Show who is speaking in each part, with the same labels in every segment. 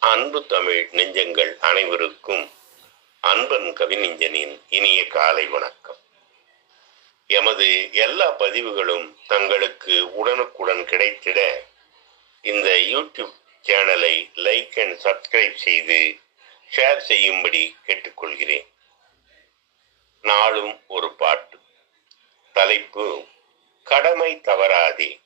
Speaker 1: அன்பு தமிழ் நெஞ்சங்கள் அனைவருக்கும் அன்பன் கவிநெஞ்சனின் இனிய காலை வணக்கம். எமது எல்லா பதிவுகளும் தங்களுக்கு உடனுக்குடன் கிடைத்திட இந்த யூடியூப் சேனலை லைக் அண்ட் சப்ஸ்கிரைப் செய்து ஷேர் செய்யும்படி கேட்டுக்கொள்கிறேன். நாளும் ஒரு பாட்டு. தலைப்பு கடமை தவறாதே.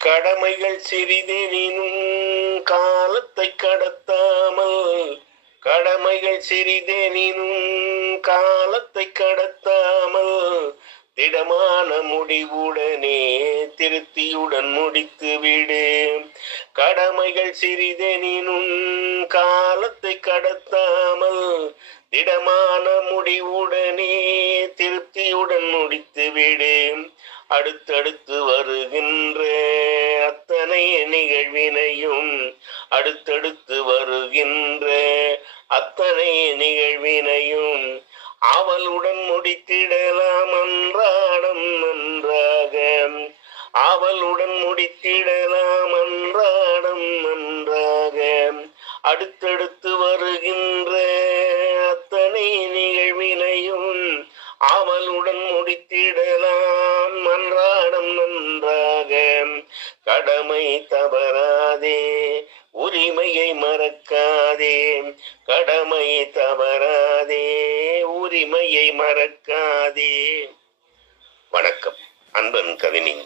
Speaker 1: கடமைகள் சிறிதெனினும் காலத்தை கடத்தாமல். கடமைகள் சிறிதெனினும் காலத்தை கடத்தாமல். திடமான முடிவுடனே திருப்தியுடன் முடித்து விடு. கடமைகள் சிறிதெனினும் காலத்தை கடத்தாமல். திடமான முடிவுடனே திருப்தியுடன் முடித்து விடு. அடுத்தடுத்து வருகின்ற நிகழ்வினையும் அடுத்தடுத்து வருகின்ற அத்தனை நிகழ்வினையும் அவளுடன் முடித்திடலாம் அன்றாடம் நன்றாக. அவளுடன் முடித்திடலாம் அன்றாடம் நன்றாக. அடுத்தடுத்து வருகின்ற அத்தனை நிகழ்வினையும் அவளுடன் முடித்திடலாம் கடமை தவறாதே உரிமையை மறக்காதே. கடமை தவறாதே உரிமையை மறக்காதே. வணக்கம் அன்பன் கவிஞன்